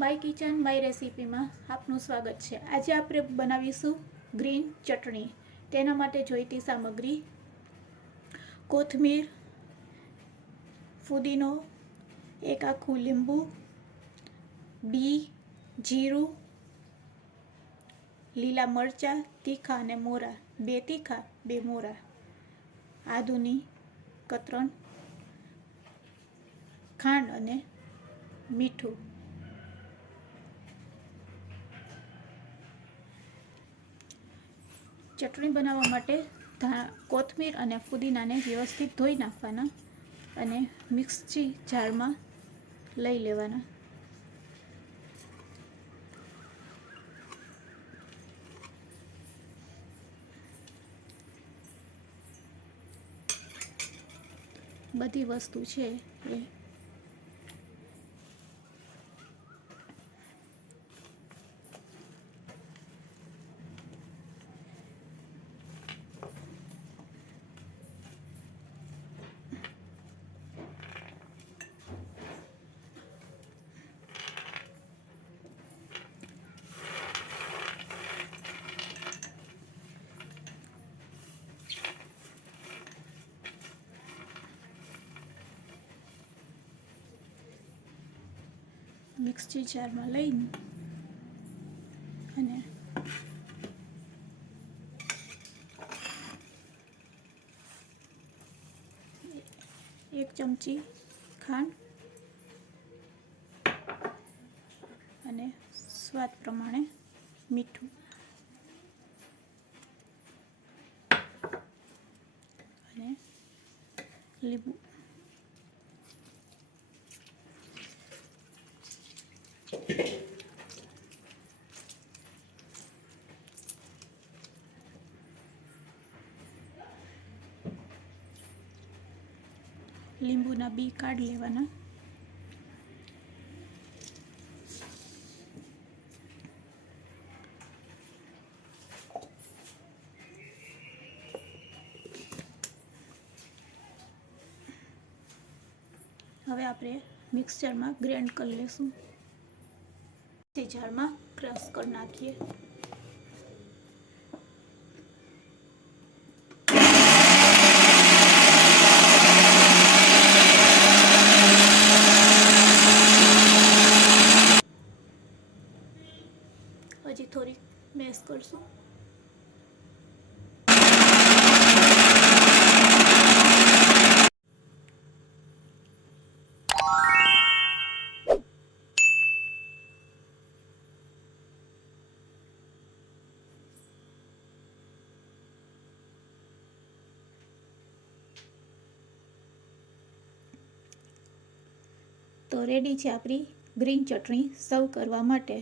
My kitchen my રેસીપીમાં આપનું સ્વાગત છે। આજે આપણે બનાવીશું ગ્રીન ચટણી। તેના માટે જોઈતી સામગ્રી કોથમીર, ફુદીનો, એક આખું લીંબુ, બી, જીરું, લીલા મરચાં તીખા અને મોરા, 2 તીખા 2 મોરા, આદુની કતરણ, ખાંડ અને મીઠું। ચટણી બનાવવા માટે કોથમીર અને ફુદીનાને વ્યવસ્થિત ધોઈ નાખવાના અને મિક્સી જારમાં લઈ લેવાના। બધી વસ્તુ છે એ મિક્સી જારમાં લઈને અને એક ચમચી ખાંડ અને સ્વાદ પ્રમાણે મીઠું અને લીંબુ। લીંબુના બી કાઢી લેવાના। હવે આપણે મિક્સચરમાં ગ્રાઇન્ડ કરી લેશું। મિક્સી જારમાં ક્રશ કરી નાખીએ। હજી થોડી મેશ કરશું। તો રેડી છે આપણી ગ્રીન ચટણી સર્વ કરવા માટે।